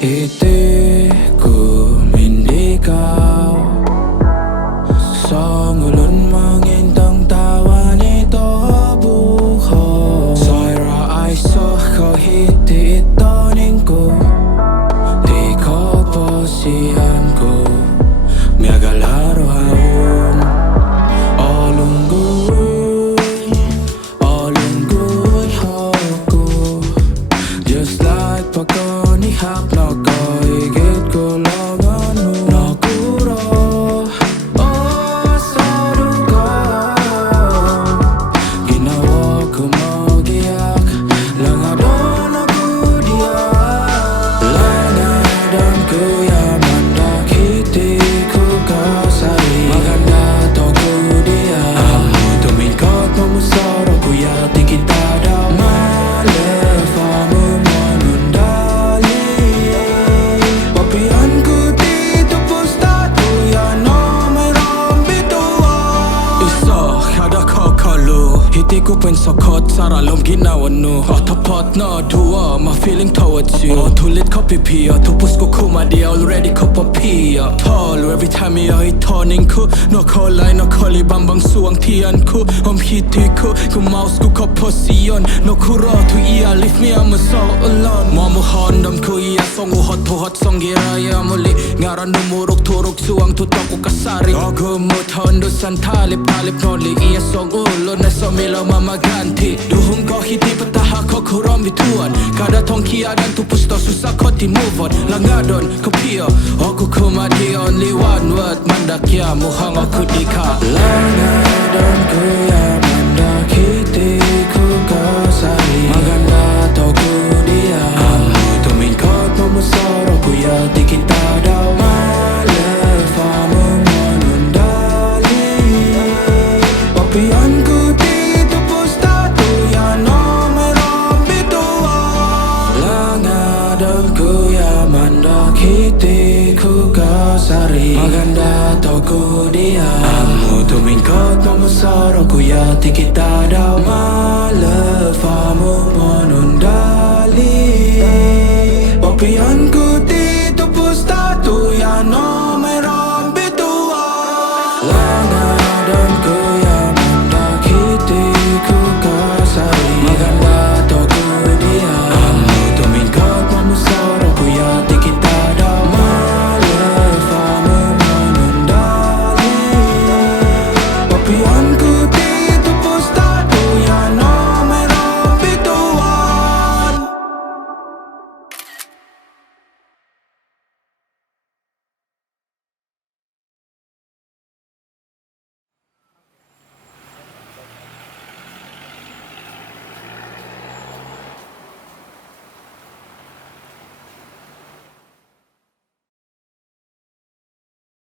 Hatiku mendekat sa ngulon mangintang tawa nito buho Saira ay so kahiti itonin ko Di ko posihan ko Miagalaro haon Olunggoy hoko Just like pagkanihap na kahigit ko lang ano Nakuro sa lugar Ginawa ko magiyak Langadon ako diyak Langadon ko yaman Nakiti ko kasari Maganda to ko diyak Tumingkot mo musara kuya Di kita daw malefa mo manundali Papian ko dito pusta Tuya no may rambituwa Isa kada kakalo Hiti ko pensakot saralom ginawan no Atapat na dua Ma feeling towards you Tulit ko pipia Tupus ko kumadi Already ko papia Tall every time ya hitoning ko Nakalay nakali bambang suang tiyan ko Hiti ko Kumaus ko kaposiyon Nakura to iya Leave me I'm so alone Mamuhandam ko iya Song uhat-uhat Song giraya muli Ngaran numurok-turok Suang tutok ko kasari Agumut hondosan talip-talip noli Iya song ulo Na somilaw mamaganti Duhong ko hiti pataha ko kuram bituan Kada tong kia dan tupus to susah ko di move on Langadon kopia Aku kumadi only one word Mandakya muhang aku dika Langadon ko ya mandakiti ko kasari Maganda to ko dia Tumingkot mo musara kuya Di kita daw malefa mo manundali Papian ko dito pusta Tuya no may rambituwa Langadon ko ya mandakiti ko kasari Maganda to ko dia Tumingkot mo musara kuya Di kita daw malefa mo manundali Papian ko di